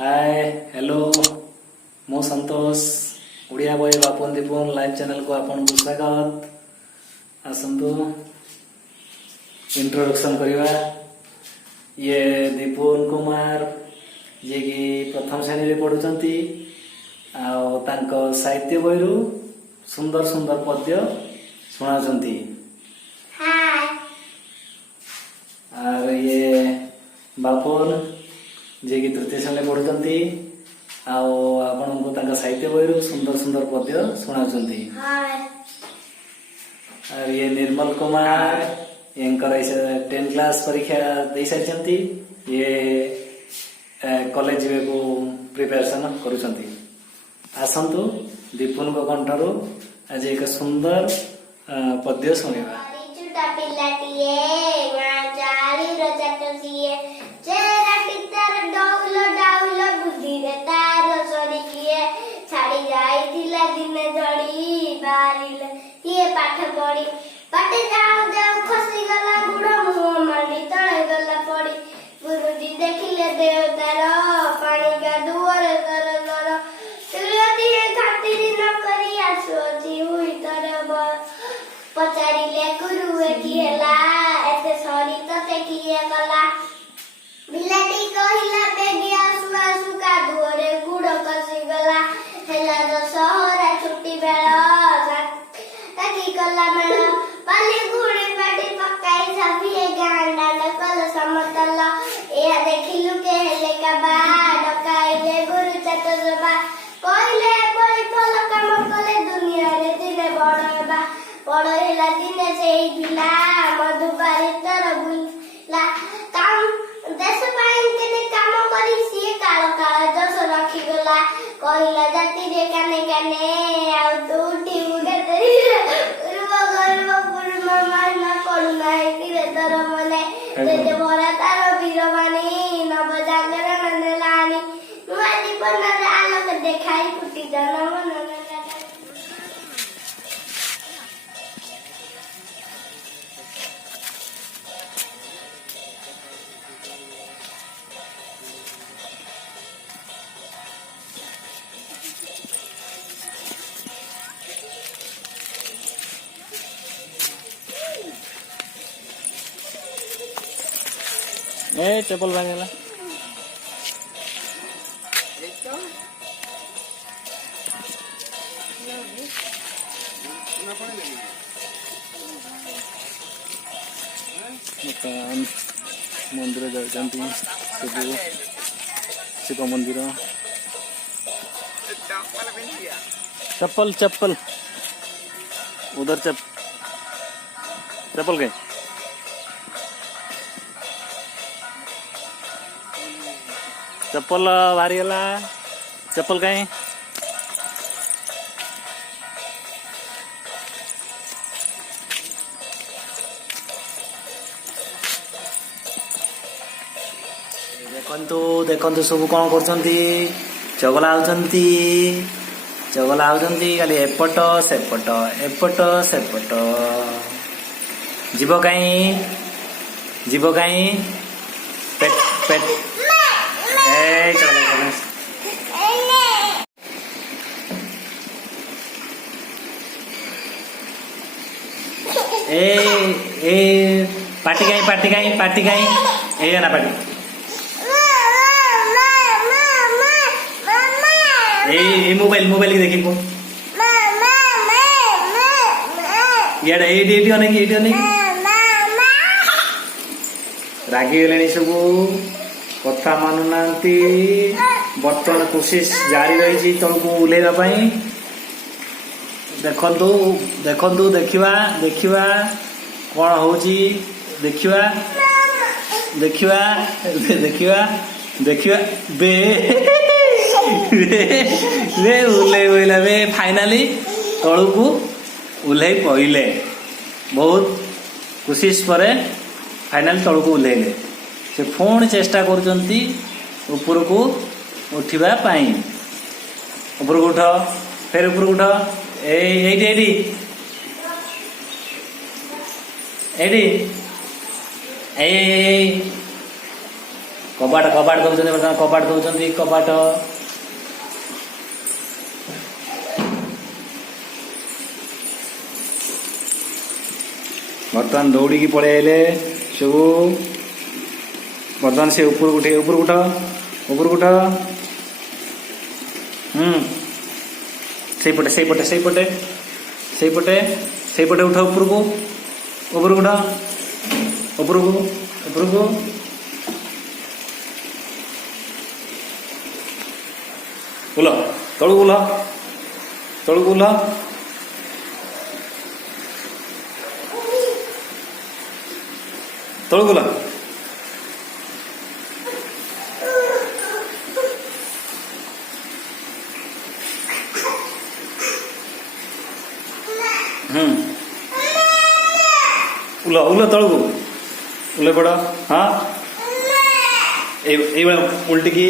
Hi hello मो संतोष Odia boy बापुन दीपुन live channel को आपन को स्वागत। आसंतु इंट्रोडक्शन करवा। ये दीपुन कुमार ये कि प्रथम श्रेणी रे पढुचंती आ तांको साहित्य बहिरु सुंदर सुंदर पद्य सुनाचंती। हाय और ये बापुन जे कि तृतीय श्रेणी पढ़ुचंती आपन साहित्य बहिरु सुंदर सुंदर पद्य सुनाचंती। हाय और ये निर्मल कुमार एंकर 10 क्लास परीक्षा दे सारिचंती। ये कॉलेज को प्रिपरेशन करूचंती। आसंतु दीपुन को कंठरू आज एक सुंदर पद्य सुनिबा। छुटा पिलाटिए गां चाली रचाटसिए चेहरा टितार डौल डाउल बुद्धि रे तार सरिकिए छाड़ी जाईतिला दिने जड़ी बारिल ये पाठ पढ़ी पाटे जाऊ जाऊ खसी गला गुड़ मुह मंडी तळे गला पड़ी गुरुजी देखिले देवतार पानी का दुआर तर तर तुलती खातिर न करी आसुची हुई तर पचारिले गुरु किएला एते सरी तते किए कला बिलाटी कहिला बेगी आसु आसु का दुआरे गुड़ कसी गला हेला तो सहरा छुट्टी बेला ताकी कला मेल पाली गुड़ी पाटी पकाई सफिए गांडा कल समतल ए देखिलु के हेले का बा डकाइले गुरु चतुर्बा कहले बड़ी फल काम कले दुनिया रे दिने बड़बा पढ़ेला दिने से पिला मधुबारी तर बुला काम देश पाइन के काम करी सी काल काल जस रखी गला कहला जाति रे काने काने आ दूठी उड़े तेरी रुव गर्व पुर मन करू नाही तिरे तर मने ते भरा तार वीरवाणी नव जागरण नेलानी नुआ जीवन रे आलोक देखाई फुटी जन्म मन ए चप्पल भागेला मंदिर जाती सब शिव मंदिर चप्पल चप्पल उधर चप्पल गए चप्पल भारी गला चप्पल कहीं देखंतु सब कौन करछंती चगला आउचंती खाली एपट सेपट जीव कहीं पेट पेट चलो ए पार्टी गई ए ना पार्टी ए मोबाइल की देखी को यार एडी अनेक रागी गले सब कथा मानु नांती बर्तमान कोशिश जारी रही तुमको उल्लेवा देखंतु देखिवा कौन होची देखिवा बे उल्ले बे फाइनाली तलू को उल्ले पहिले बहुत कोशिश पर फाइनाली तलू को उल्ले से फोन चेष्टा करचंती ऊपर को उठिबा पाई ऊपर को उठ फिर ऊपर को उठ कबाट कबाट दौरान बर्तमान कबाट दौरान कबाट बर्तमान दौड़ी की पड़े आइले सब बर्तमान से ऊपर उठे ऊपर उठ से पटे से पटे से पटे से पटे से पटे उठ ऊपर को ऊपर उठ ऊपर को ऊपर को बोलो तलू बोला तलू बोला तलू बोला उला उला तलू उले पड़ा हाँ उल्टी की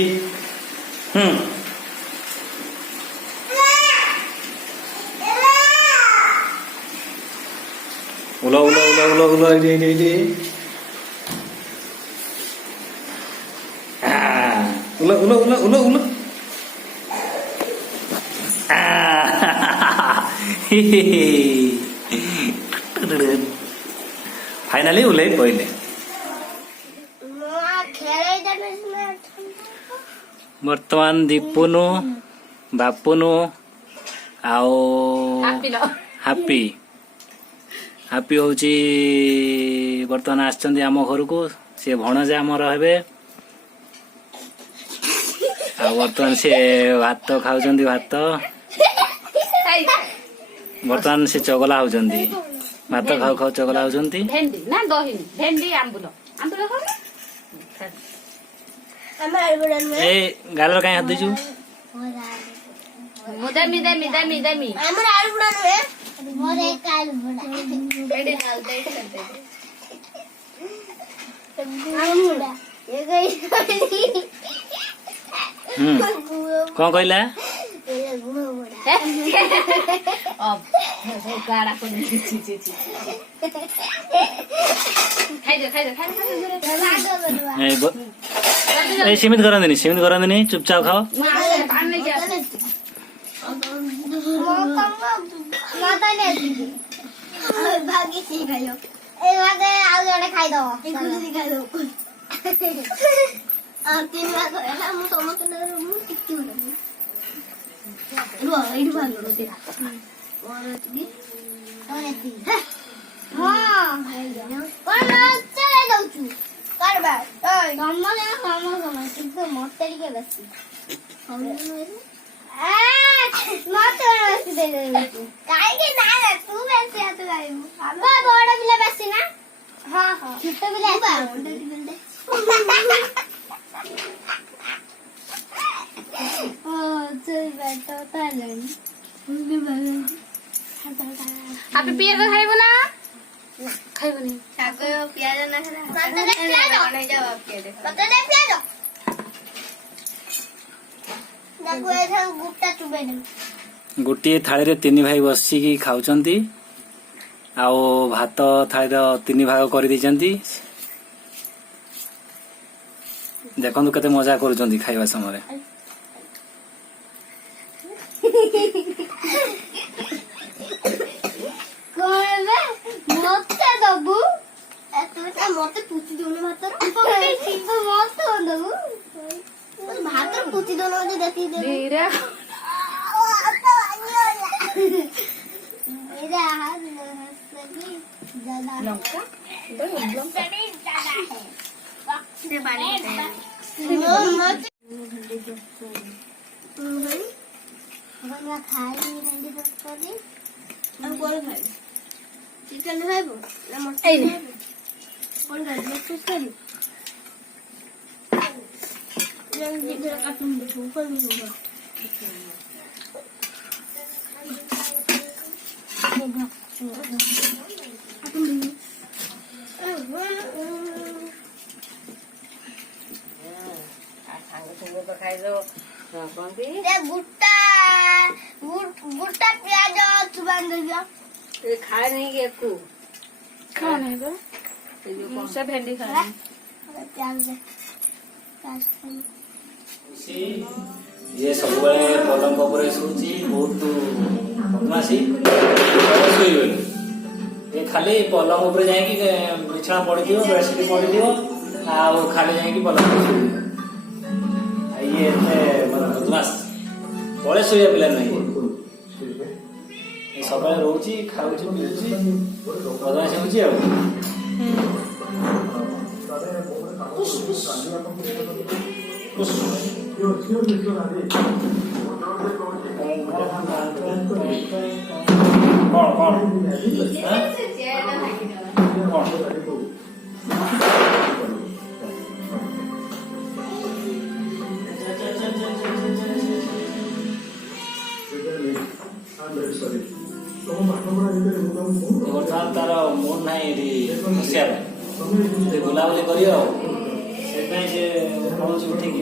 उला उला उला उला उला इडी उला उला उला उला उला फाइनली उले पहिले बर्तमान दीपुनु बापुनु आओ हापी हापी हूँ बर्तमान आसचंदी आम घर को सी भणजा आमर हे बर्तमान सी भात खाऊंट भात बर्तमान से चगला होती भात खाऊ खाऊ चगला होती ए गाल कहीं हाथ दीचु कौन कहला सीमित करनी चुपचाप खाओ आप पियाज खाइबो ना खाइबो नहीं पियाज ना गोटे थाली तीन भाई बसिकी खाऊंती आओ भात थाली तीन भाग कर देखु केते मजा कर खाइबा समय मत पूछी दो भात पूछी दो देती मेरा हाथ लंका चिकन खाइबो ना मटन कौन खाइबो जल्दी से काटूं देखो ऊपर भी होगा गुट्टा प्याज चुबान दे खा नहीं के को खा नहीं बे मुझसे भेंडी खा प्याज ये सब पलंग पर शोची बहुत बदमाशी शोवे ये खाली पलंग उपर जाकि बिछा पड़ी बेडसीट पड़ी खाली जाकि पलंग ये बदमाश तले शोया पिला नहीं सब रोचे खाऊँ पीऊँ बदमाशी हो तार मूड ना बुलाबुली कर उठिक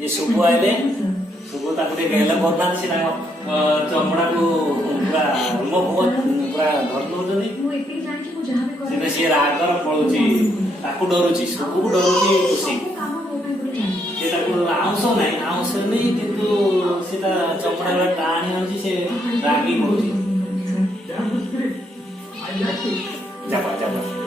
ये शुभ आए शुभ गहला करना चमड़ा को पूरा रुम पूरा धर दौर सी रागर पड़ुची डरुची शुभ को डरुची खुशी आउस नहीं आउस नहीं किंतु सीता चमड़ा वाला टाणी होची से रागी होची जाबा जाबा